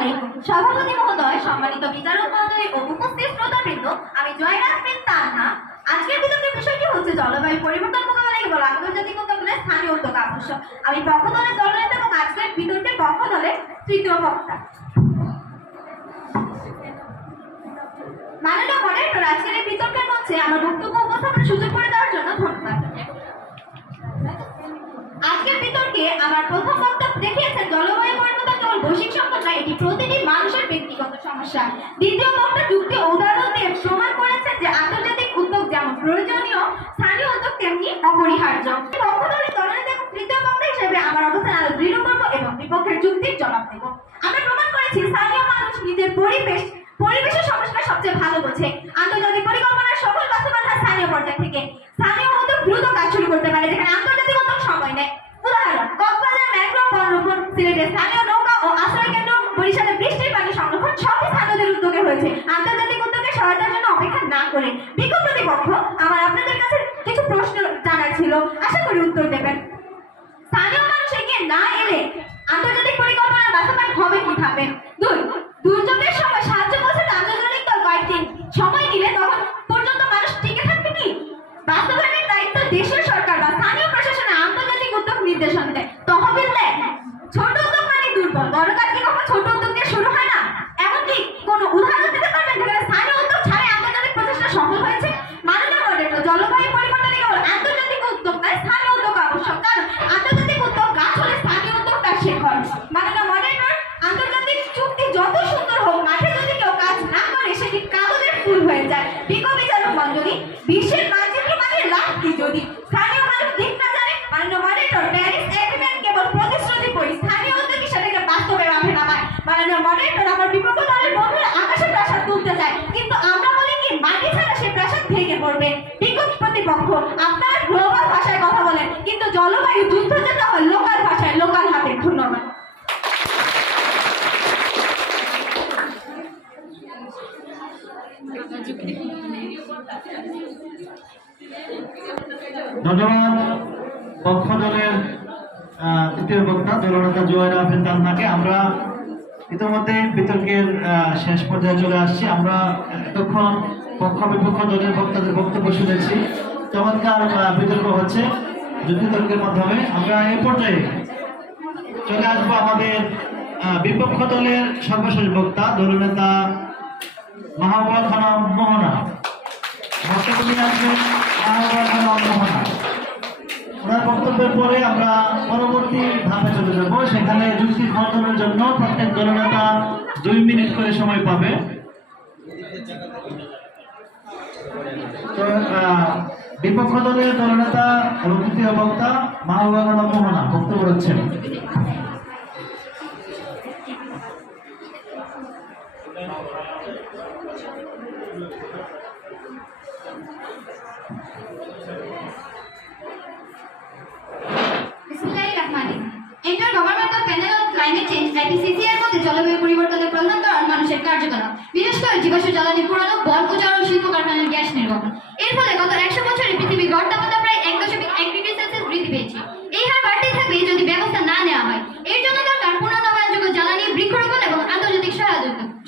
আলাইকুম। সভাপতি মহোদয়, সম্মানিত বিচারক মহোদয় ও উপস্থিত শ্রোতাবৃন্দ, আমি জয়না আফরিন তানহা। আজকের বিতর্কের বিষয়টি হচ্ছে জলবায়ু পরিবর্তন মোকাবেলায় কেবল আন্তর্জাতিক উদ্যোগের স্থানীয় উদ্যোগ আবশ্যক। আমি পক্ষ দলের দলনেতা এবং আজকের বিতর্কের পক্ষ দলের তৃতীয় বক্তা। মাননীয় মডারেটর, আজকের এই বিতর্কের মঞ্চে আমার বক্তব্য উপস্থাপনের সুযোগ করে দেওয়ার জন্য ধন্যবাদ। আজকের বিতর্কে আমার প্রথম বক্তব্য দেখিয়েছেন জলবায়ু পরিবর্তন কেবল বৈশ্বিক সংকট নয়, এটি প্রতিটি মানুষের ব্যক্তিগত সমস্যা। দ্বিতীয় বক্তা যুক্তি উদাহরণ দিয়ে প্রমাণ করেছেন যে আন্তর্জাতিক উদ্যোগ যেমন প্রয়োজনীয়, স্থানীয় উদ্যোগ তেমনি অপরিহার্য। পক্ষ দলের দলনেতা এবং তৃতীয় বক্তা হিসেবে আমার অবস্থান আরো দৃঢ় করব এবং বিপক্ষের যুক্তির জবাব দেব। আমরা প্রমাণ করেছি স্থানীয় মানুষ নিজের পরিবেশের সমস্যা সবচেয়ে ভালো বোঝে। আন্তর্জাতিক পরিকল্পনার সফল বাস্তবায়ন হয় স্থানীয় পর্যায় থেকে। স্থানীয় উদ্যোগ দ্রুত কাজ শুরু করতে পারে, যেখানে আন্তর্জাতিক উদ্যোগ সময় নেয়। উদাহরণ: কক্সবাজার ম্যানগ্রোভ বন রোপণ, সিলেটের স্থানীয় নৌকা ও আশ্রয় কেন্দ্র, বরিশালের বৃষ্টির পানি সংরক্ষণ সবই স্থানীয়দের উদ্যোগে হয়েছে, আন্তর্জাতিক উদ্যোগের সহায়তার জন্য অপেক্ষা না করে। বিজ্ঞ প্রতিপক্ষ, আমার আপনাদের কাছে কিছু প্রশ্ন জানার ছিল, আশা করি উত্তর দেবেন। স্থানীয় মানুষ এগিয়ে না এলে আন্তর্জাতিক পরিকল্পনা বাস্তবায়ন হবে কিভাবে? দুর্যোগের সময় সাহায্য করছে আন্তর্জাতিক দল কয়েকদিন সময় দিলে তখন পর্যন্ত মানুষ টিকে থাকবে কি? বাস্তবায়নের দায়িত্ব দেশের সরকার বা স্থানীয় প্রশাসনে আন্তর্জাতিক উদ্যোগ নির্দেশন দেয়, তহবিল দেয়। ছোট উদ্যোগ মানে দুর্বল, বড় কাজ কি কখনো ছোট উদ্যোগ দিয়ে শুরু হয় না? এমনকি কোনো উদাহরণ দিতে পারবেন যেখানে স্থানীয় উদ্যোগ ছাড়াই আন্তর্জাতিক প্রচেষ্টা সফল হয়েছে? মাননীয় মডারেটর, জলবায়ু পরিবর্তনে কেবল আন্তর্জাতিক উদ্যোগ নয়, স্থানীয় উদ্যোগ আবশ্যক, কারণ আন্তর্জাতিক উদ্যোগ গাছ হলে স্থানীয় উদ্যোগটা শেখর। মাননীয় মডারেটর, আন্তর্জাতিক চুক্তি যত সুন্দর হোক, মাঠে যদি কেউ কাজ না করে সেটি কাগজের ফুল হয়ে যায়। বিজ্ঞ বিচারক মণ্ডলী, বিশ্বের মানচিত্র মানে লাভ কি যদি স্থানীয় মানুষ দিক না জানে? মাননীয় মডারেটর, প্যারিস এগ্রিমেন্ট কেবল প্রতিশ্রুতি বই, স্থানীয় উদ্যোগী সেটাকে বাস্তবে রাখে নামায়। মাননীয় মডারেটর, আমার বিপক্ষ দলের বন্ধুরা আকাশে প্রাসাদ তুলতে চায়, কিন্তু আমরা বলি কি মাটি ছাড়া সে প্রাসাদ ভেঙে পড়বে। বিজ্ঞ প্রতিপক্ষ, আপনার গ্লোবাল ভাষায় কথা বলেন, কিন্তু জলবায়ু যুদ্ধ যেতে হয় লোকাল ভাষায়, লোকাল হাতে। ধন্যবাদ। ধন্যবাদ পক্ষ দলের তৃতীয় বক্তা দলনেতা জয়না আফরিন তানহাকে। আমরা ইতিমধ্যে বিতর্কের শেষ পর্যায়ে চলে আসছি। আমরা এতক্ষণ পক্ষ বিপক্ষ দলের বক্তাদের বক্তব্য শুনেছি। চমৎকার বিতর্ক হচ্ছে যুক্তিতর্কের মাধ্যমে। আমরা এই পর্যায়ে চলে আসবো আমাদের বিপক্ষ দলের সর্বশেষ বক্তা দলনেতা মাহবুবা খানম মোহনা। বক্তব্য নিয়ে আসবেন মাহবুবা খানম মোহনা। ওনার বক্তব্যের পরে আমরা পরবর্তী ধাপে চলে যাব, সেখানে যুক্তি খণ্ডনের জন্য প্রত্যেক দলনেতা 2 মিনিট করে সময় পাবে। তো বিপক্ষ দলের দলনেতা এবং তৃতীয় বক্তা মাহবুবা খানম মোহনা বক্তব্য রাখছেন। জলবায়ু পরিবর্তনের প্রধান কারণ মানুষের কার্যকলাপ, বিশেষ করে জীবাশ্ম জ্বালানি পোড়ানো, বন উজাড় ও শিল্প কারখানার গ্যাস নির্গমন। এর ফলে গত 100 বছরে পৃথিবীর গড় তাপমাত্রা প্রায় 1.1 ডিগ্রি সেলসিয়াস বৃদ্ধি পেয়েছে। এই হার বাড়তেই থাকবে যদি ব্যবস্থা না নেওয়া হয়। এর জন্য দরকার পুনর্নবায়নযোগ্য জ্বালানি, বৃক্ষরোপণ এবং আন্তর্জাতিক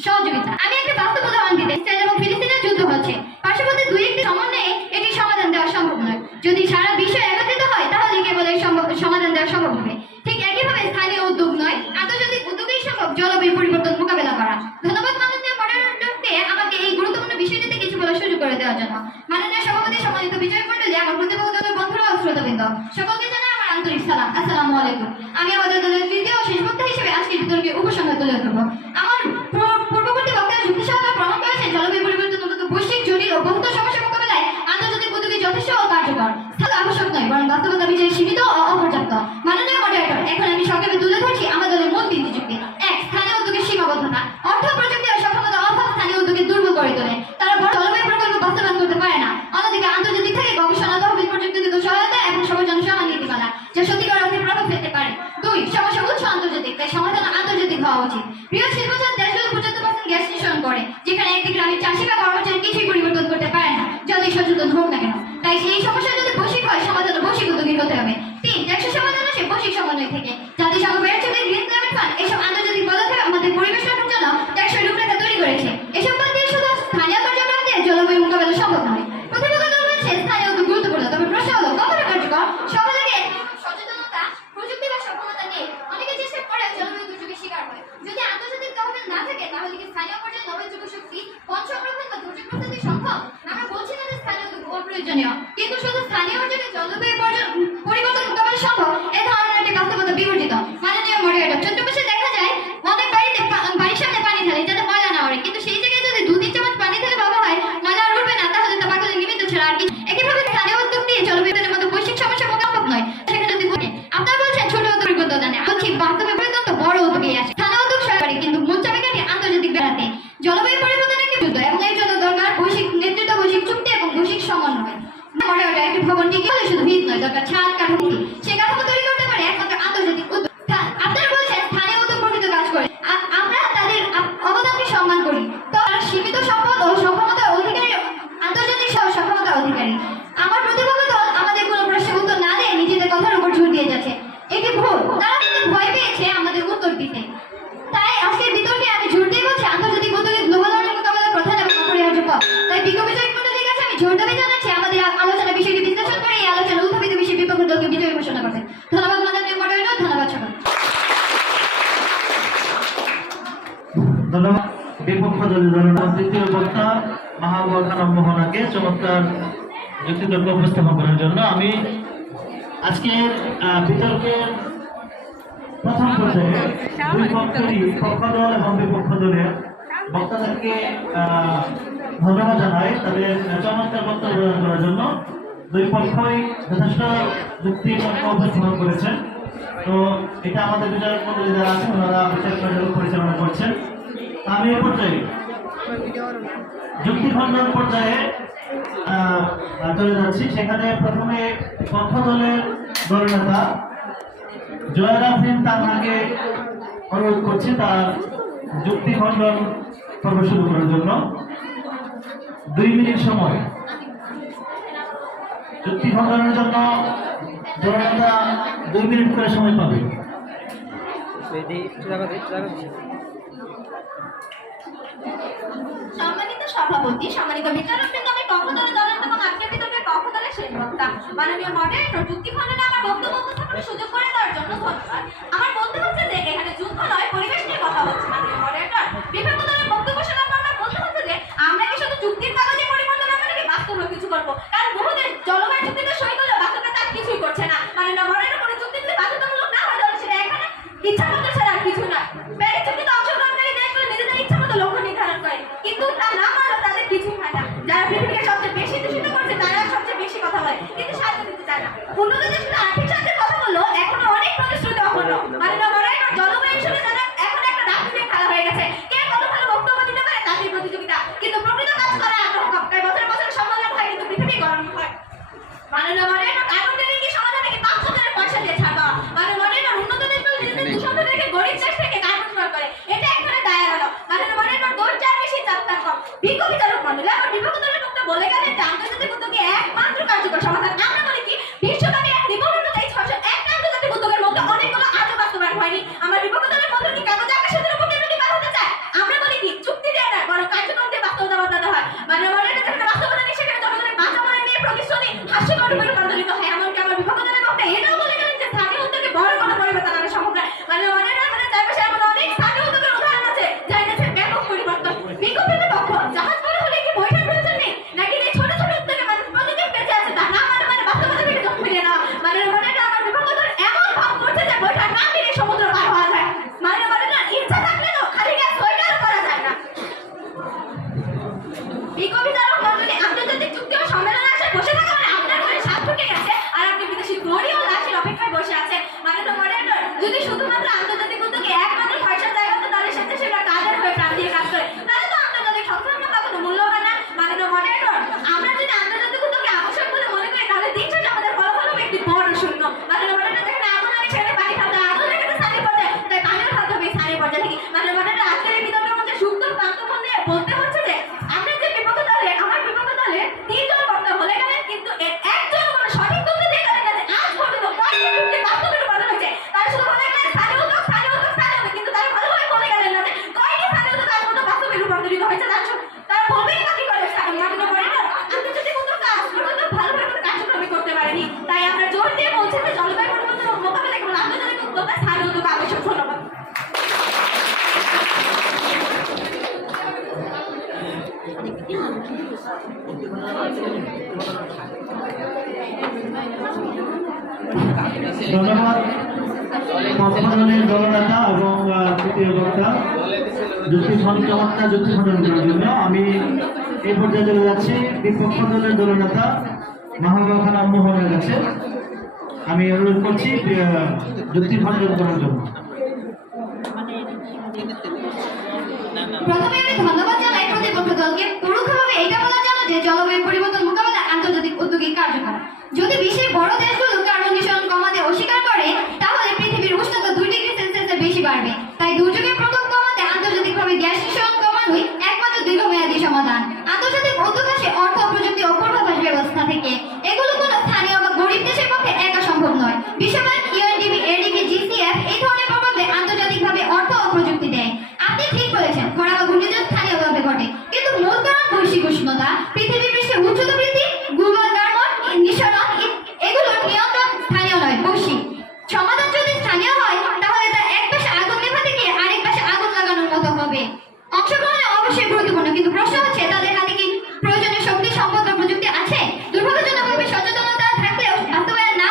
সহযোগিতা। আমি একটা বাস্তব উদাহরণ দিতে, ইসরায়েল এবং ফিলিস্তিনের যুদ্ধ হচ্ছে। পার্শ্ববর্তী 2-1টি সমন্বয়ে এটি সমাধান দেওয়া সম্ভব নয়। যদি সারা বিশ্ব একত্রিত হয় তাহলে কেবল এই সমাধান দেওয়া সম্ভব হবে। ঠিক একইভাবে স্থানীয় উদ্যোগ নয়, আন্তর্জাতিক উদ্যোগই সম্ভব জলবায়ু পরিবর্তন মোকাবেলা করা। ধন্যবাদ মাননীয় মডারেটরকে আমাকে এই গুরুত্বপূর্ণ বিষয়টিতে কিছু বলার সুযোগ করে দেওয়ার জন্য। মাননীয় সভাপতি, সম্মানিত বিজয় মণ্ডলী, আমার প্রতিপক্ষ দলের বন্ধুরা ও শ্রোতাবৃন্দ, সকলকে জানাই আমার আন্তরিক সালাম। আসসালামু আলাইকুম। আমি আমাদের দলের তৃতীয় ও শেষ বক্তা হিসেবে আজকের বিতর্কে উপসংহার তুলে ধরব। আমার পূর্ববর্তী বক্তারা যুক্তি সহকারে প্রমাণ করেছেন জলবায়ু পরিবর্তন মূলত বৈশ্বিক জটিল ও বহুত্ব সমস্যা মোকাবেলায় আন্তর্জাতিক উদ্যোগে যথেষ্ট ও কার্যকর। স্থায়ী আবশ্যক নয়, বরং বাস্তবতা বিচারে সীমিত ও অপর্যাপ্ত। মাননীয় মডারেটর, এখন আমি সংক্ষেপে তুলে ধরছি আমার দলের মূল 3টি যুক্তি। 1. স্থানীয় উদ্যোগের সীমাবদ্ধতা। অর্থ, প্রযুক্তি ও সক্ষমতা অভাব স্থানীয় উদ্যোগে দুর্বল করে তোলে। তারা বড় জলবায়ু প্রকল্প বাস্তবায়ন করতে পারে না। অন্যদিকে আন্তর্জাতিক থেকে গবেষণা, তহবিল, প্রযুক্তিগত সহায়তা এবং সবার জন্য সমান নীতিমালা, যা সত্যিকার অর্থে প্রভাব ফেলতে পারে। 2. সমস্যা উৎস আন্তর্জাতিক, তাই সমাধান আন্তর্জাতিক হওয়া উচিত। বৃহৎ শিল্পজাত দেশগুলো 75% গ্যাস নিঃসরণ করে, যেখানে একটি গ্রামের চাষি বা কর্মচারী কিছুই পরিবর্তন করতে পারে না, যতই সচেতন হোক না কেন। তাই সেই সমস্যা যদি বৈশ্বিক হয়, সমাধান বৈশ্বিক উদ্যোগী হতে হবে। 3. টেকসই সমাধান আসে বৈশ্বিক সমন্বয় থেকে। জাতিসংঘ, এসব আন্তর্জাতিক পদক্ষেপ আমাদের পরিবেশ বলছি বন সংরক্ষণ বা দুর্যোগ প্রস্তুতি সম্ভব। আমরা বলছি না যে স্থানীয় উদ্যোগ অপ্রয়োজনীয়, কিন্তু শুধু স্থানীয় অঞ্চলে জলবায়ু পরিবর্তন মোকাবেলা সম্ভব এ ধরনের একটি বাস্তবতা বিবর্জিত। মাননীয় মডারেটর, চট্টগ্রামে দেখা যায় অনেক বাড়িতে বাড়ির সামনে পানি ঢালে যাতে ময়লা না ওঠে, কিন্তু সেই জায়গায় যদি 2-3 চামচ পানি ঢেলে ভাবা হয় ময়লা আর উঠবে না, তাহলে তা পাগলের নিমিত্ত ছাড়া আর কি। একইভাবে স্থানীয় উদ্যোগ নিয়ে জলবায়ুর মতো বৈশ্বিক সমস্যা মোকাবিলা নয়, সেখানে যদি বলে আপনারা বলছেন ছোট উদ্যোগ পরিবর্তনে, বলছি বাস্তবে পরিবর্তন তো বড় উদ্যোগে আসে। স্থানীয় উদ্যোগ সরকারি, কিন্তু মূল চাবিকাঠি আন্তর্জাতিক বেড়াতে। জলবায়ু পরিবর্তনের একটি যুদ্ধ এবং এর জন্য দরকার বৈশ্বিক নেতৃত্ব, বৈশ্বিক চুক্তি এবং বৈশ্বিক সমন্বয়। মডারেটর, একটি ভবন টিকে হলে শুধু ভিত নয়, দরকার ছাদ কাঠামো। সেই কাঠামো তৈরি করতে পারে একমাত্র আন্তর্জাতিক উদ্যোগ। আপনারা বলছেন স্থানীয় উদ্যোগ প্রকৃত কাজ করে, আমরা তাদের অবদানকে সম্মান করি। তো তারা সীমিত সম্পদ ও সক্ষমতার অধিকারী, আন্তর্জাতিক সক্ষমতার অধিকারী। আমার প্রতিপক্ষ দল আমাদের কোনো প্রশ্নের উত্তর না দিয়ে নিজেদের কথার উপর জোর দিয়ে যাচ্ছে, এটি ভুল। তারা কিন্তু ভয় পেয়েছে আমাদের উত্তর দিতে। তাই আজকের বিতর্কে আমি জোর দিয়ে বলছি আন্তর্জাতিক উদ্যোগে গ্লোবাল ওয়ার্মিং মোকাবেলার প্রধান এবং অপরিহার্য পথ। তাই বিজ্ঞ বিচারিক মণ্ডলীর কাছে আমি জোর দাবি জানাচ্ছি আমাদের আলোচনা বিষয়টি বিশ্লেষণ করে এই আলোচনা উত্থাপিত বিষয়ে বিপক্ষ দলকে বিজয়ী ঘোষণা করবেন। ধন্যবাদ মাননীয় মডারেটর, ধন্যবাদ সবাই। ধন্যবাদ বিপক্ষ দলের জনতা তৃতীয় বক্তা মাহবুবা খানম মোহনাকে চমৎকার যুক্তিতর্ক উপস্থাপন করার জন্য। আমি আজকের বিতর্কের প্রথম পর্যায়ে দুই পক্ষেরই পক্ষ দল এবং বিপক্ষ দলের বক্তাদেরকে ধন্যবাদ জানাই তাদের চমৎকার বক্তব্য প্রদান করার জন্য। দুই পক্ষই যথেষ্ট যুক্তিতর্ক উপস্থাপন করেছেন। তো এটা আমাদের বিচারক মন্ডলী যারা আছেন ওনারা বিচার কার্যক্রম পরিচালনা করছেন। আমি এই পর্যায়ে যুক্তি খণ্ডন পর্যায়ে চলে যাচ্ছি। সেখানে প্রথমে পক্ষ দলের দলনেতা জোয়ারা আফরিন তানহাকে অনুরোধ করছি তার যুক্তি খণ্ডন পর্ব শুরু করার জন্য। 2 মিনিট সময় যুক্তি খণ্ডনের জন্য দলনেতা 2 মিনিট করে সময় পাবে। সম্মানিত সভাপতি, সম্মানিত বিচারকবৃন্দ, আমি পক্ষ দলের দলনেতা এবং আজকের বিতর্কের পক্ষ দলের শেষ বক্তা মাননীয় মডারেটর, যুক্তি খণ্ডনে আমার বক্তব্য উপস্থাপনের সুযোগ করে দেওয়ার জন্য ধন্যবাদ। আমার বলতে হচ্ছে যে এখানে যুদ্ধ নয়, পরিবেশ নিয়ে কথা হচ্ছে। মাননীয় মডারেটর, বিপক্ষ দলের বক্তব্য শোনার পর আমার বলতে হচ্ছে যে আমরা কি শুধু চুক্তির কাগজে পরিবর্তন হবে নাকি বাস্তবে কিছু করবো? কারণ বহুদের জলবায়ু চুক্তিতে সই করলেও বাস্তবে তার কিছুই করছে না। মাননীয় মডারেটর, কোনো চুক্তি যদি বাধ্যতামূলক না হয় তাহলে সেটা এখানে ইচ্ছা মতো ছাড়া আর কিছু নয়। প্যারিস চুক্তিতে অংশগ্রহণকারী দেশগুলো নিজেদের ইচ্ছা মতো লক্ষ্য নির্ধারণ করে, কিন্তু তা না মানলে তাদের কিছুই হয় না। যারা পৃথিবীকে সবচেয়ে বেশি দূষিত করছে তারা সবচেয়ে বেশি কথা বলে, কিন্তু সাহায্য দিতে চায় না। উন্নত দেশগুলো আর্থিক সাহায্যের কথা বললো এখনো অনেক প্রতিশ্রুতি অপূর্ণ। মাননীয় মডারেটর, জলবায়ু ইস্যুতে যারা এখন একটা ধন্যবাদ পক্ষদলের দলনেতা এবং তৃতীয় বক্তা যুক্তি খণ্ডন করার জন্য। আমি এই পর্যায়ে চলে যাচ্ছি বিপক্ষ দলের দলনেতা মাহবুবা খান মোহনের কাছে। আমি অনুরোধ করছি যুক্তি খণ্ডন করার জন্য। প্রথমে আমি ধন্যবাদ জানাই প্রতিপক্ষ দলকে পরোক্ষভাবে এটা বলার জন্য যে জলবায়ু পরিবর্তন মোকাবেলায় আন্তর্জাতিক উদ্যোগী কার্যকর। যদি বিশ্বের বড় দেশগুলো কার্বন নিঃসরণ কমাতে অস্বীকার করে তাহলে পৃথিবীর উষ্ণতা 2 ডিগ্রি সেলসিয়াসের বেশি বাড়বে। তাই দুর্যোগের প্রকোপ কমাতে আন্তর্জাতিকভাবে গ্যাস নিঃসরণ কমানোই একমাত্র দীর্ঘমেয়াদী সমাধান। আন্তর্জাতিক উদ্যোগ আসে অর্থ, প্রযুক্তি ও পূর্বাভাস ব্যবস্থা থেকে। এগুলো কোনো স্থানীয় বা গরিব দেশের পক্ষে একা সম্ভব নয়। বিশ্বব্যাংক, ইউএনডিপি, এডিবি, জিসিএফ এই ধরনের প্রকল্পে আন্তর্জাতিকভাবে অর্থ ও প্রযুক্তি দেয়। আপনি ঠিক বলেছেন, খরা বা ঘূর্ণিঝড় স্থানীয়ভাবে ঘটে, কিন্তু মূল কারণ বৈশ্বিক উষ্ণতা, পৃথিবী পৃষ্ঠে উচ্চতা বৃদ্ধি, গ্লোবাল কার্বন নিঃসরণ, এগুলোর নিয়ন্ত্রণ স্থানীয় নয়, বৈশ্বিক। সমাধান যদি স্থানীয় হয় তাহলে তা এক পাশে আগুন নেভাতে গিয়ে আরেক পাশে আগুন লাগানোর মতো হবে। অংশগ্রহণ অবশ্যই গুরুত্বপূর্ণ, কিন্তু প্রশ্ন হচ্ছে তাদের হাতে কি প্রয়োজনীয় শক্তি, সম্পদ ও প্রযুক্তি আছে? দুর্ভাগ্যজনকভাবে সচেতনতা থাকলেও বাস্তবায়ন না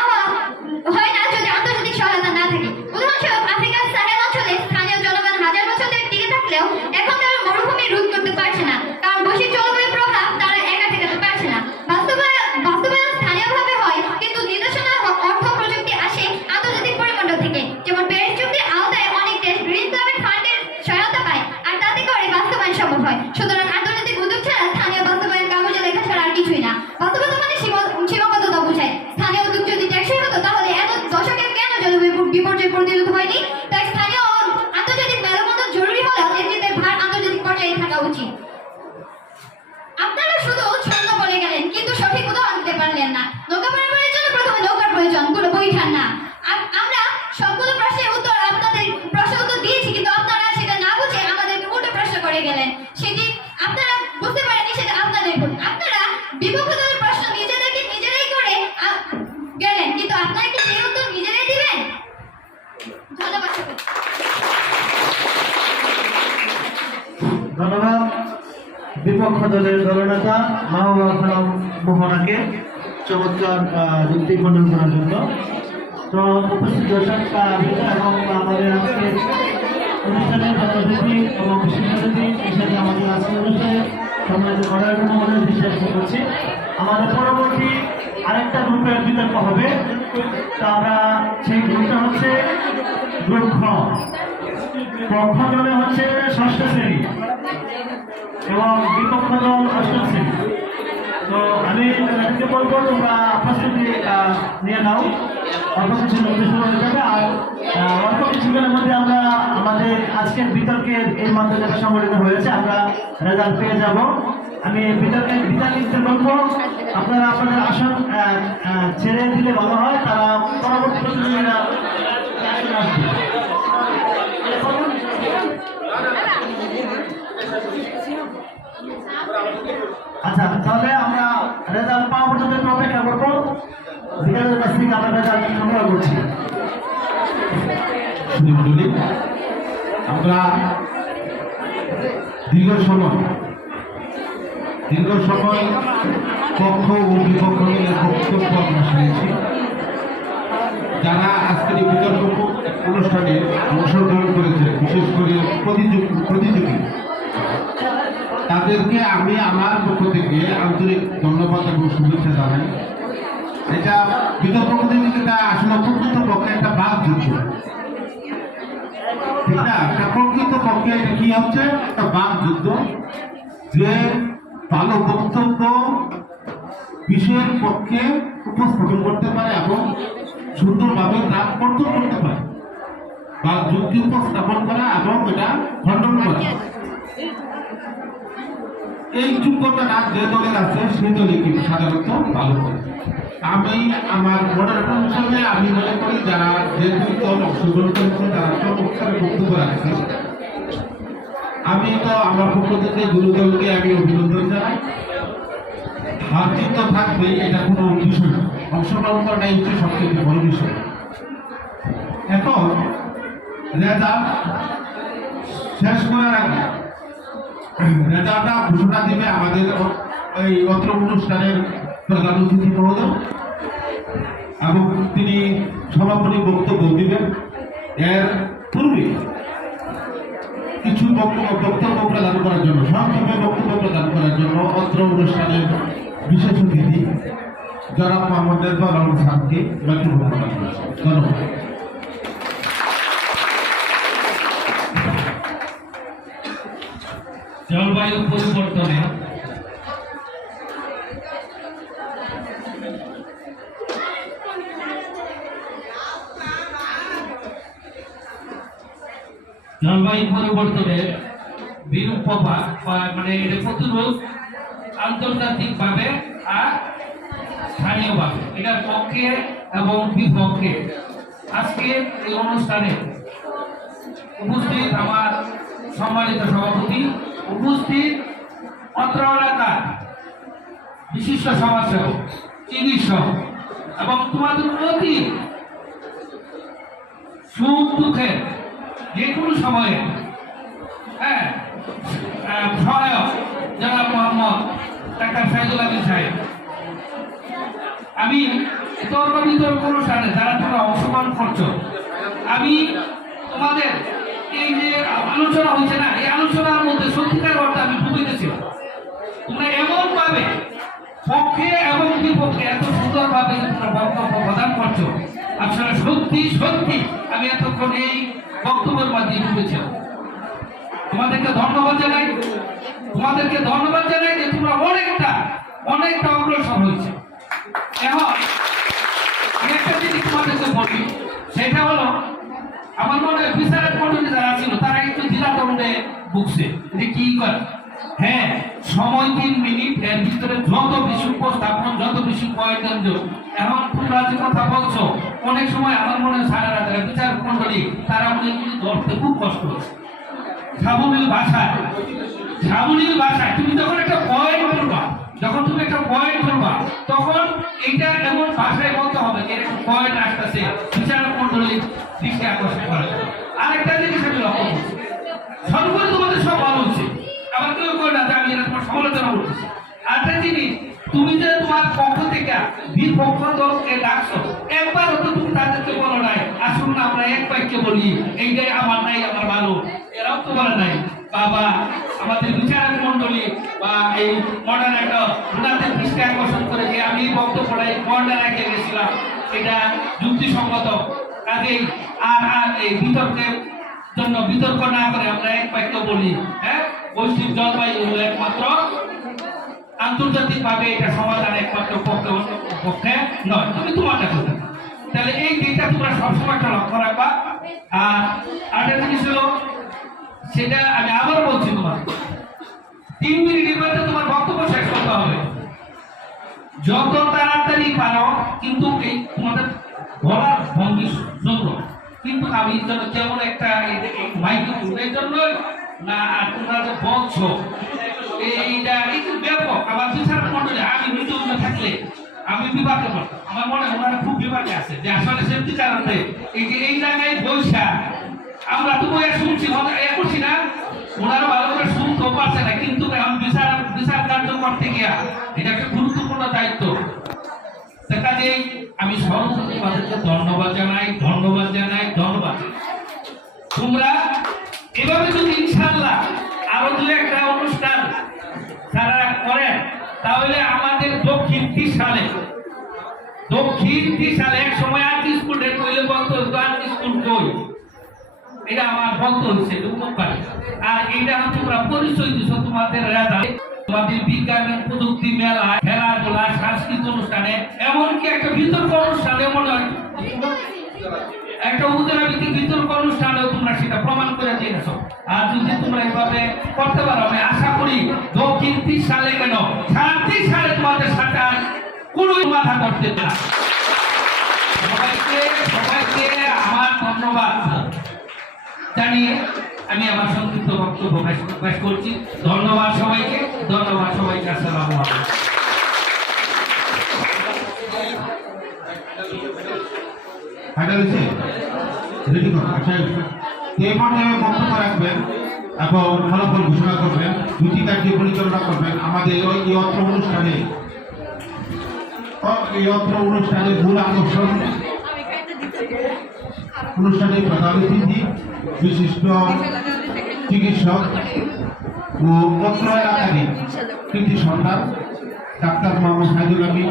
হয় না যদি আন্তর্জাতিক সহায়তা না থাকে। উদাহরণস্বরূপ আফ্রিকার সাহেল অঞ্চলে স্থানীয় জনগণ হাজার বছর ধরে টিকে থাকলেও এখন তারা মরুভূমি রোধ করতে পারছে না, কারণ বৈশ্বিক জলবায়ু প্রভাব তারা একা ঠেকাতে পারছে না। বাস্তবায়ন স্থানীয়ভাবে হয়, কিন্তু নির্দেশনা অর্থ প্রযুক্তি আসে আন্তর্জাতিক পরিমণ্ডল থেকে। যেমন প্যারিস চুক্তির আওতায় অনেক দেশ গ্রিন ক্লাবের ফান্ডের সহায়তা পায়, আর তাতে করে বাস্তবায়ন সম্ভব হয়। সুতরাং আন্তর্জাতিক উদ্যোগ ছাড়া স্থানীয় বাস্তবায়ন কাগজে লেখা ছাড়া আর কিছুই না। বাস্তবতা মানে সীমাবদ্ধতা বোঝায়। স্থানীয় উদ্যোগ যদি টেকসই হতো তাহলে এত দশকে কেন জলবায়ু বিপর্যয় প্রতিরোধ হয়নি? তাই স্থানীয় ও আন্তর্জাতিক মেলবন্ধন জরুরি হলেও নেতৃত্বের ভার আন্তর্জাতিক পর্যায়ে থাকা উচিত। আপনারা শুধু ছন্দ বলে গেলেন, কিন্তু সঠিক উদাহরণ দিতে পারলেন না। নৌকা পারাপারের জন্য প্রথমে নৌকার প্রয়োজন, কোনো বৈঠান না। আমরা সবগুলো প্রশ্নের উত্তর দিয়েছি, কিন্তু আপনারা সেটা না বুঝে আমাদেরকে উল্টো প্রশ্ন করে গেলেন। সেটি আপনারা বুঝতে পারেননি, সেটা আপনাদের ভুল। আপনারা বিপক্ষ দলের প্রশ্ন নিজেরাই করে গেলেন, কিন্তু আপনারা কি সেই উত্তর নিজেরাই দিবেন? ধন্যবাদ। ধন্যবাদ বিপক্ষ দলের দলনেতা মাহবুবা খান মোহনাকে চমৎকার যুক্তি খণ্ডন করার জন্য। তো উপস্থিত দর্শক এবং আমাদের আজকে অনুষ্ঠানের অতিথি এবং শিক্ষার্থী হিসেবে আমাদের আজকের অনুষ্ঠানে সম্মানিত করার জন্য আমাদের বিশ্বাস করছি। আমাদের পরবর্তী আরেকটা গ্রুপের বিতর্ক হবে, তো আমরা সেই গ্রুপটা হচ্ছে গ্রুপ খ। পক্ষ দলে হচ্ছে ষষ্ঠ শ্রেণী এবং বিপক্ষ দল অষ্টম শ্রেণী। তো আমি তাদেরকে বলবো তোমরা প্রস্তুতি নিয়ে নাও, অল্প কিছু মধ্যে শুরু হয়ে যাবে। আর অল্প কিছুক্ষণের মধ্যে আমরা আমাদের আজকের বিতর্কের এই মাধ্যমে যেটা সংগঠিত হয়েছে আমরা রেজাল্ট পেয়ে যাব। আমি বিতর্কের বিদায় লিখতে বলবো, আপনারা আপনাদের আসন ছেড়ে দিলে ভালো হয়, তারা পরবর্তী প্রতিযোগিতা আচ্ছা, তাহলে আমরা রেজাল্ট পাওয়া পর্যন্ত অপেক্ষা করবো। বিকালের কাছ থেকে আমরা রেজাল্ট সংগ্রহ করছি। আমরা দীর্ঘ সময় পক্ষ ও বিপক্ষ মিলে বক্তব্য আমরা শুনেছি। যারা আজকের এই বিতর্ক অনুষ্ঠানে অংশগ্রহণ করেছে, বিশেষ করে প্রতিযোগী, তাদেরকে আমি আমার পক্ষ থেকে আন্তরিক ধন্যবাদ এবং শুভেচ্ছা জানাই। এটা বিতর্ক প্রতিযোগিতা আসলে প্রকৃত পক্ষে একটা বাকযুদ্ধ, ঠিক না? একটা প্রকৃত পক্ষে এটা কি হচ্ছে, একটা বাকযুদ্ধ। যে ভালো বক্তব্য বিষয়ের পক্ষে উপস্থাপন করতে পারে এবং সুন্দরভাবে তার খণ্ডন করতে পারে, বা যুক্তি উপস্থাপন করা এবং এটা খণ্ডন করা, এই যোগ্যতা যে দলের আছে সেই দলে কিন্তু সাধারণত ভালো করে। আমি আমার মডারেটর হিসেবে আমি মনে করি যারা যে দুই দল অংশগ্রহণ করেছে তারা চমৎকার বক্তব্য রাখছে। আমি তো আমার পক্ষ থেকে দুই দলকে আমি অভিনন্দন জানাই। হার জিত তো থাকবেই, এটা কোনো বিষয় না। অংশগ্রহণ করাটাই হচ্ছে সবচেয়ে বড় বিষয়। এখন রেজাল্ট শেষ করার আগে রেজাল্টটা ঘোষণা দিবে আমাদের এই অত্র অনুষ্ঠানের প্রধান অতিথি মহোদয়, এবং তিনি সমাপনী বক্তব্য দিবেন। এর পূর্বে কিছু বক্তব্য প্রদান করার জন্য, সংক্ষেপে বক্তব্য প্রদান করার জন্য অত্র অনুষ্ঠানের বিশেষ অতিথি জনাব মোহাম্মদ নেজমুল আলম সাহেবকে মাইক্রোফোন প্রদান করেছেন। ধন্যবাদ। জলবায়ু পরিবর্তনে বিরূপ প্রভাব মানে এটা প্রতিরোধ আন্তর্জাতিকভাবে আর স্থানীয়ভাবে এটার পক্ষে এবং বিপক্ষে আজকে এই অনুষ্ঠানে উপস্থিত আমার সম্মানিত সভাপতি, উপস্থিত অত্র এলাকার বিশিষ্ট সমাজসেবক, চিকিৎসক এবং তোমাদের অতি সুখ দুঃখের যে কোনো সময়ে সহায়ক জনাব মোহাম্মদ ডাক্তার সাইদুল আমিন সাহেব, আমি তর্ক বিতর্ক অনুষ্ঠানে যারা তোমরা অংশগ্রহণ করছো, আমি তোমাদের এই যে আলোচনা হয়েছে না, এই আলোচনার মধ্যে সত্যিকার অর্থে আমি ডুবে গেছিলাম। তোমরা এমন ভাবে পক্ষে এবং বিপক্ষে এত সুন্দরভাবে তোমরা বক্তব্য প্রদান করছো, আসলে সত্যি সত্যি আমি এতক্ষণ এই বক্তব্যের মাধ্যমে ডুবেছিলাম। তোমাদেরকে ধন্যবাদ জানাই, যে তোমরা অনেকটা অগ্রসর হয়েছে। এখন আমি একটা জিনিস তোমাদেরকে বলি, সেটা হলো আমার মনে হয় বিচারক মন্ডলী যারা ছিল তারা একটু দ্বিধাদ্বন্দ্বে ভুগছে যে কি করে। হ্যাঁ, সময় 3 মিনিট, এর ভিতরে যত বেশি উপস্থাপন, যত বেশি পয়েন্ট। এখন তোমরা যে কথা বলছো, অনেক সময় আমার মনে হয় সারা রাত বিচারক মন্ডলী তারা অনেকগুলি ধরতে খুব কষ্ট হচ্ছে। সাবলীল ভাষায় তুমি যখন একটা পয়েন্ট করবা, তখন এইটা এমন ভাষায় বলতে হবে যে একটা পয়েন্ট আসতেছে, বিচারক মন্ডলীর দৃষ্টি আকর্ষণ করে। আরেকটা জিনিস আমি লক্ষ্য করছি, সর্বোপরি তোমাদের সব ভালো হচ্ছে, আবার কেউ করে না যে আমি এটা তোমার সমালোচনা করতেছি। আরেকটা জিনিস, তুমি যে তোমার পক্ষ থেকে বিপক্ষ দলকে ডাকছো, একবার হতো তুমি তাদেরকে বলো নাই আসুন না আমরা এক বাক্যে বলি এইটাই আমার নাই আমার ভালো, এরাও তো বলে নাই। বাবা আমাদের বিচারক মন্ডলী বা এই মডারেটর ওনাদের দৃষ্টি আকর্ষণ করে যে আমি বক্তব্যটাই মডারেটে গেছিলাম, এটা যুক্তিসঙ্গত। কাজেই আর এই বিতর্কের জন্য বিতর্ক না করে আমরা এক বাক্য বলি, হ্যাঁ, বৈশ্বিক জলবায়ু হলো একমাত্র আন্তর্জাতিকভাবে এটা সমাধান একমাত্র পক্ষে নয়। তুমি তোমারটা করতে, তাহলে এই দিকটা তোমরা সবসময় লক্ষ্য রাখবা। আর আরেকটা জিনিস হলো, সেটা আমি আবার বলছি, তোমার 3 মিনিটের মধ্যে তোমার বক্তব্য শেষ করতে হবে, যত তাড়াতাড়ি পারো। কিন্তু এই তোমাদের বলার ভঙ্গি সুন্দর, কিন্তু আমি যেমন একটা মাইক্রোফোনের জন্য না, আর তোমরা যে বলছো এইটা একটু ব্যাপক। আমার বিচারক মন্ডলী আমি মৃত্যু থাকলে আমি বিভাগে পড়তাম, আমার মনে হয় ওনারা খুব বিভাগে আছে যে আসলে সেফটি কারণে এই যে এই জায়গায় বৈশা আমরা তো বইয়া শুনছি করছি না, ওনারা ভালো করে শুনতেও পারছে না। কিন্তু এখন বিচার কার্য করতে গিয়া এটা একটা গুরুত্বপূর্ণ দায়িত্ব। কাজেই আমি সর্বোপরি তাদেরকে ধন্যবাদ জানাই। তোমরা এভাবে যদি ইনশাআল্লাহ আরো 2-একটা অনুষ্ঠান যারা করেন, তাহলে আমাদের দক্ষিণ 30 সালে এক সময় আর্ট স্কুল কইলে বলতো আর্ট স্কুল কই, এটা আমার বলতে হচ্ছে আর এইটা তোমরা পরিচয় দিচ্ছ তোমাদের রেজাল্ট, তোমাদের বিজ্ঞান প্রযুক্তি মেলা, খেলাধুলা, সাংস্কৃতিক অনুষ্ঠানে, এমনকি একটা বিতর্ক অনুষ্ঠানে মনে হয় একটা উদাহরণভিত্তিক বিতর্ক অনুষ্ঠানেও তোমরা সেটা প্রমাণ করে দিয়েছ। আর যদি তোমরা এভাবে করতে পারো, আমি আশা করি দক্ষিণ 30 সালে কেন 30 সালে তোমাদের সাথে কোনো মাথা করতে না। সবাইকে আমার ধন্যবাদ জানিয়ে আমি আমার সংক্ষিপ্ত বক্তব্য পেশ করছি। ধন্যবাদ সবাইকে। আসসালামু আলাইকুম। বক্তব্য রাখবেন এবং ফলাফল ঘোষণা করবেন, 2টি কার্য পরিচালনা করবেন। আমাদের এই অত্র অনুষ্ঠানে মূল আকর্ষণ অনুষ্ঠানে প্রধান অতিথি বিশিষ্ট চিকিৎসক ও অত্র এলাকারই কৃতি সন্তান ডাক্তার মোহাম্মদ সাইদুল আমিন,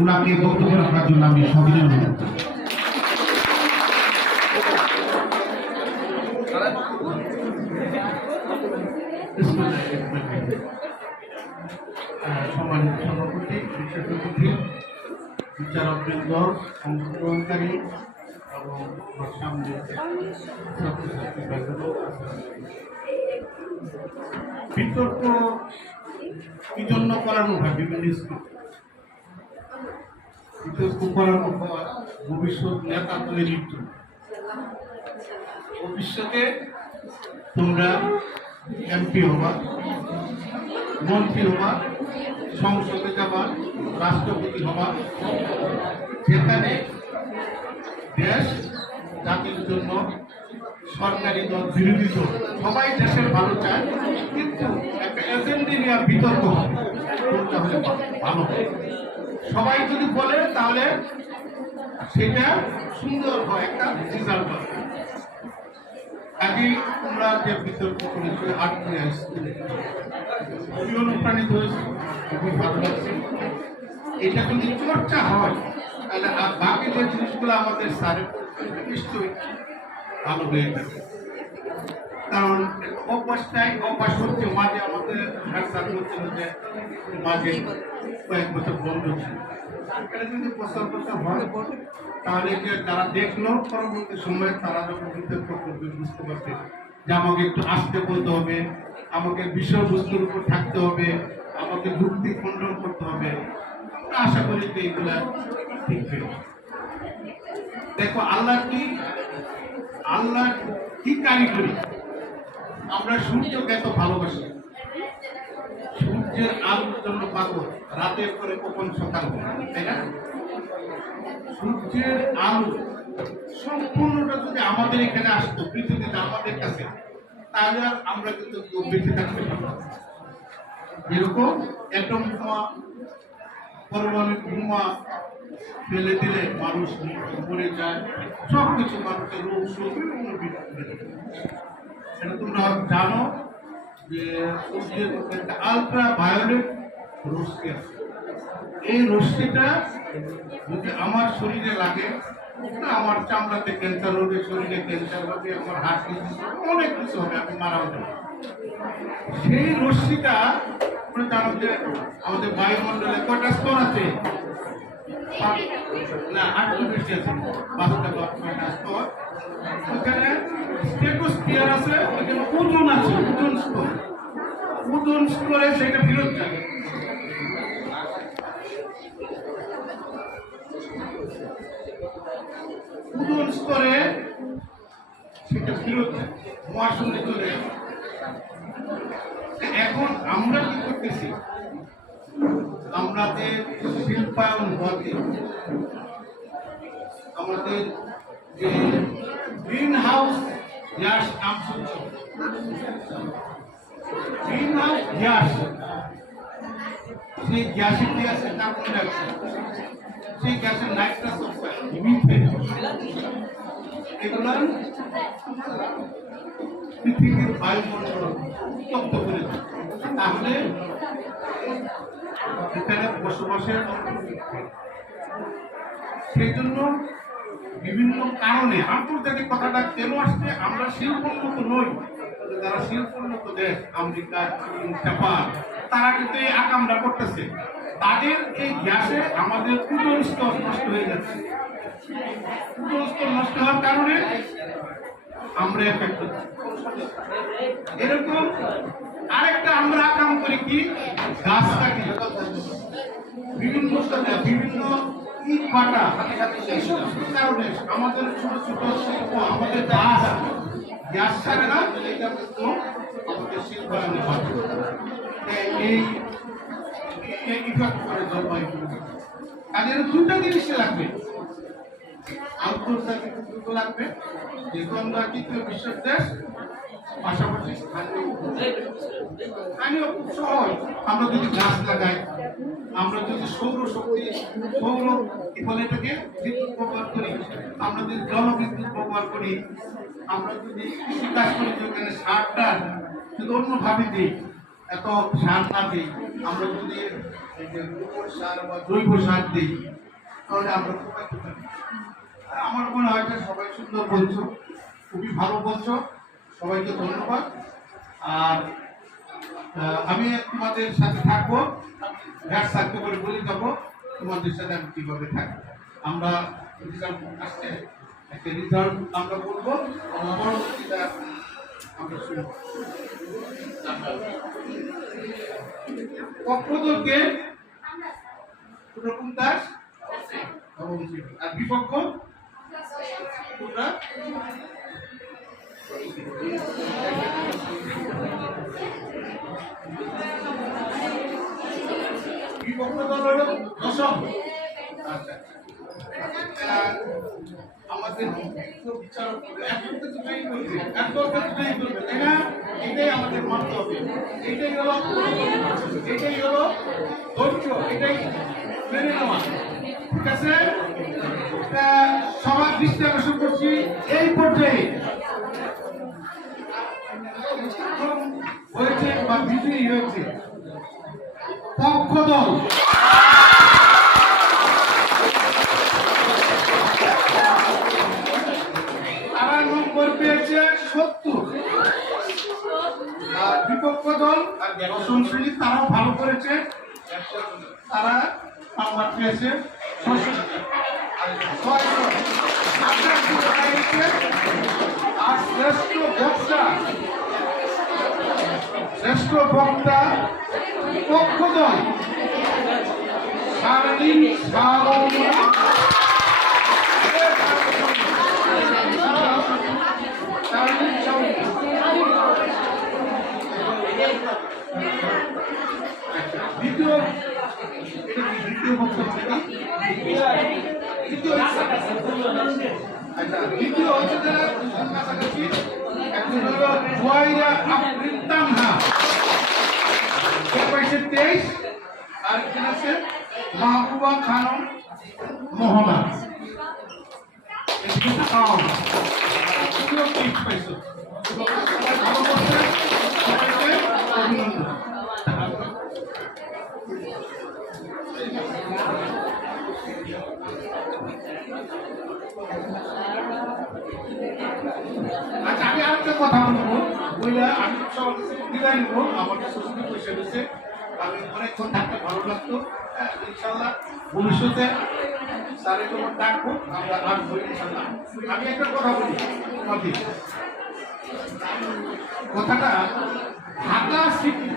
ওনাকে বক্তব্য রাখার জন্য আমি সবিনয় অনুরোধ করি। সম্মানিত সভাপতি, বিশেষ অতিথি, বিচারকবৃন্দ, অংশগ্রহণকারী এবং আমার সামনে ছাত্রছাত্রী ভাইদেরও বিতর্ক কি জন্য করানো হয় বিভিন্ন স্কুল? বিতর্ক করানো হয় ভবিষ্যৎ নেতা তৈরির জন্য। ভবিষ্যতে তোমরা এমপি হবা, মন্ত্রী হবা, সংসদে যাবা, রাষ্ট্রপতি হবা, যেখানে দেশ জাতির জন্য সরকারি দল বিরোধী দল সবাই দেশের ভালো চায়, কিন্তু একটা এজেন্ডা নিয়ে বিতর্ক হয় কোনটা হলে ভালো হয়। সবাই যদি বলে তাহলে সেটা সুন্দর হয়, একটা রেজাল্ট হয়। আগে তোমরা যে বিতর্ক করেছো খুবই অনুপ্রাণিত হয়েছে, খুবই ভালো লাগছে। এটা যদি চর্চা হয় তাহলে বাকি যে জিনিসগুলো আমাদের স্যার নিশ্চয়ই ভালো হয়ে যাবে। কারণ অভ্যাস হচ্ছে, মাঝে আমাদের স্যার বলছিল যে মাঝে কয়েক বছর বন্ধ ছিল। এটা যদি প্রচার হয় তাহলে যে যারা দেখলো পরবর্তী সময়ে তারা যখন বিতর্ক করবে বুঝতে পারবে যে আমাকে একটু আসতে বলতে হবে, আমাকে বিষয়বস্তুর উপর থাকতে হবে, আমাকে যুক্তি খণ্ডন করতে হবে। আমরা আশা করি যে এগুলা ঠিক হয়ে যাবে। দেখো আল্লাহ কি কারিগরি। আমরা সূর্যকে এত ভালোবাসি, সূর্যের আলোর জন্য পাগল, রাতের পরে কখন সকাল হয়, তাই না? সূর্যের আলো সম্পূর্ণটা যদি আমাদের এখানে আসতো, পৃথিবীতে আমাদের কাছে, তাহলে আর আমরা কিন্তু বেঁচে থাকতে পারতাম। যেরকম অ্যাটম বোমা, পরমাণু বোমা ফেলে দিলে মানুষ মরে যায়, সবকিছু মানুষের রোগ শোক বিভিন্ন এটা তোমরা জানো যে সূর্যের একটা আলট্রা ভায়োলেট রশ্মি আছে। এই রশ্মিটা যদি আমার শরীরে লাগে, আমার চামড়াতে ক্যান্সার হবে, শরীরে ক্যান্সার হবে, আমার হার্ট ডিজিজ হবে, অনেক কিছু হবে, আমি মারাও যাবো। সেই রশ্মিটা জানো যে আমাদের বায়ুমণ্ডলে কয়টা স্তর আছে? না, 8টা বেশি আছে, 5টা বা 6টা স্তর। ওখানে স্ট্রেটোস্ফিয়ার আছে, ওখানে ওজোন আছে, ওজোন স্তর। ওজোন স্তরে সেটা ফেরত যাবে। ওজোন স্তরে সেটা ফেরত যায়, মহাশূন্যে চলে যাবে। এখন আমরা কি করতেছি? আমাদের শিল্পায়ন হতে আমাদের যে গ্রিন হাউস গ্যাস নাম শুনছ, গ্রিন হাউস গ্যাস, সেই গ্যাসের কি আছে কার্বন ডাইঅক্সাইড, সেই গ্যাসের নাইট্রাস অক্সাইড, মিথেন, এগুলো পৃথিবীর বায়ুমণ্ডল উত্তপ্ত করে দেয়। তাহলে এখানে বসবাসের সেই জন্য বিভিন্ন কারণে আন্তর্জাতিক কথাটা কেন আসছে? আমরা শিল্পোন্নত নই। যারা শিল্পোন্নত দেশ, আমেরিকা, চীন, জাপান, তারা কিন্তু এই আকামটা করতেছে। তাদের এই গ্যাসে আমাদের ওজোন স্তর নষ্ট হয়ে যাচ্ছে। ওজোন স্তর নষ্ট হওয়ার কারণে আমরা এফেক্ট হচ্ছি। এরকম আরেকটা আমরা আকাম করি কি, গাছ কাটি, বিভিন্ন ইট ভাটা, এই সমস্ত কারণে আমাদের ছোট ছোট শিল্প, আমাদের গ্যাস ছাড়ে না, এটা কিন্তু আমাদের শিল্পায়নে বাড়ে। এই ইফেক্ট করে জলবায়ু। তাদের দুটো জিনিস লাগবে, আন্তর্জাতিক উদ্যোগ লাগবে, যেহেতু আমরা তৃতীয় বিশ্বের দেশ, পাশাপাশি স্থানীয় স্থানীয় খুব সহজ। আমরা যদি গাছ লাগাই, আমরা যদি সৌরশক্তি কি বলে এটাকে বিদ্যুৎ ব্যবহার করি, আমরা যদি জলবিদ্যুৎ ব্যবহার করি, আমরা যদি কৃষিকাজ করি, যেখানে সারটা যদি অন্যভাবে দিই, এত সার না দিই, আমরা যদি এই যে গোবর সার বা জৈব সার দিই, তাহলে আমরা খুব একটা পারি। আমার মনে হয় যে সবাই সুন্দর বলছো, খুবই ভালো বলছো, সবাইকে ধন্যবাদ। আর আমি তোমাদের সাথে থাকবো, ঘাট থাকতে করে বলে যাবো তোমাদের সাথে আমি কিভাবে থাকবো। আমরা রেজাল্ট আসছে, একটা রেজাল্ট আমরা বলবো, পরবর্তীতে আমরা শুনবো। পক্ষদলকে রকম দাস আর বিপক্ষ তোমরা বিপক্ষ দল হলো দশম। আচ্ছা, আমাদের বিচার এখন তো দুটোই করবে, এখন তো দুটোই করবে, তাই না? এটাই আমাদের মানতে হবে। এটাই হলো ধৈর্য, এটাই মেনে নেওয়া। ঠিক আছে, সবার দৃষ্টি আকর্ষণ করছি এই পর্যায়ে হয়েছে বা বিজয়ী হয়েছে পক্ষ দল। তারা নম্বর পেয়েছে 70, আর বিপক্ষ দল আর দশম শ্রেণী তারাও ভালো করেছে, তারা নাম্বার পেয়েছে 66। আর শ্রেষ্ঠ বক্তা পক্ষ দল শারীন দ্বিতীয় বক্তা দ্বিতীয় হচ্ছে যারা কাছাকাছি, একজন হলো জুয়াইরা আফরিন তানহা, 23, আর একজন আছে মাহবুবা খানম মোহনা। আচ্ছা, আমি আরেকটা কথা বলবো, বইলা আমি সব বিদায় নিব। আমার কাছে সুযোগ পয়সা দিচ্ছে, আমি অনেকক্ষণ থাকতে ভালো লাগতো। ইনশাল্লাহ ভবিষ্যতে স্যারে তোমার ডাকবো, আমরা আসবো ইনশাল্লাহ। আমি একটা কথা বলি তোমাদের, কথাটা ঢাকা সিটি,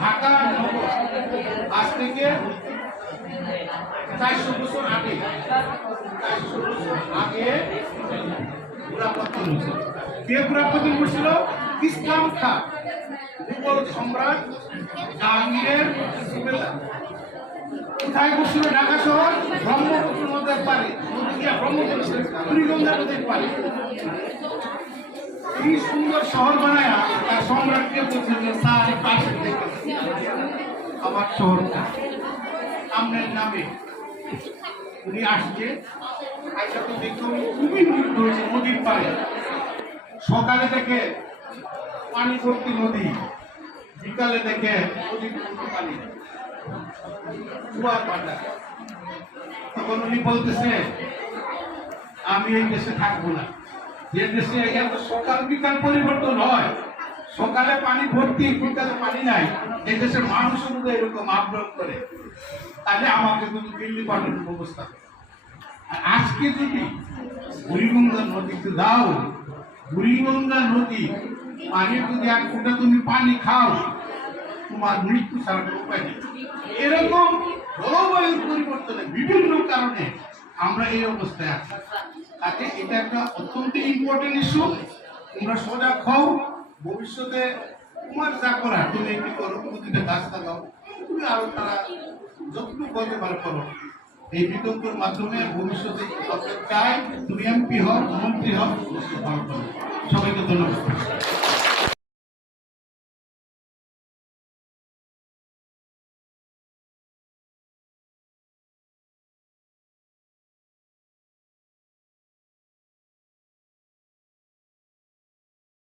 ঢাকা নগর আজ থেকে 400 বছর আগে, 400 বছর আগে গোড়াপত্তন হয়েছে। কে গোড়াপত্তন করছিল? ইসলাম খাঁ, মুঘল সম্রাট জাহাঙ্গীরের সুবেদার। কোথায় করছিল? ঢাকা শহর, ব্রহ্মপুত্র নদের পারে, ব্রহ্মপুত্র বুড়িগঙ্গা নদীর পারে। কি সুন্দর শহর বানায় তার সম্রাটকে বলছিল, স্যার পাশে দেখে আমার শহরটা সামনের নামে। উনি আসছে, আইসা তো দেখলাম খুবই মুগ্ধ হয়েছে নদীর পাড়ে। সকালে দেখে পানি ভর্তি নদী, বিকালে দেখে নদীর ভর্তি পানি, কুয়ার পাটা। তখন উনি বলতেছে, আমি এই দেশে থাকবো না। যে দেশে সকাল বিকাল পরিবর্তন হয়, সকালে পানি ভর্তি, বিকালে পানি নাই, এই দেশের মানুষের মধ্যে এরকম আগ্রহ করে, তাহলে আমাকে কিন্তু দিল্লি পাঠানোর ব্যবস্থা করে। আর আজকে যদি বুড়িগঙ্গা নদীতে দাও, বুড়িগঙ্গা নদী পানি যদি 1 ফুটা তুমি পানি খাও, তোমার মৃত্যু ছাড়া উপায় নেই। এরকম জলবায়ুর পরিবর্তনে বিভিন্ন কারণে আমরা এই অবস্থায় আছি। আজকে এটা একটা অত্যন্ত ইম্পর্টেন্ট ইস্যু। তোমরা সজাগ হও, ভবিষ্যতে তোমার যা করা তুমি কি করো, প্রতিটা গাছ লাগাও, তুমি আরো তারা যতটুকু করতে পারো করো। এই বিতর্কের মাধ্যমে ভবিষ্যতে চাই তুমি এমপি হও, মন্ত্রী হও, ভালো করো। সবাইকে ধন্যবাদ।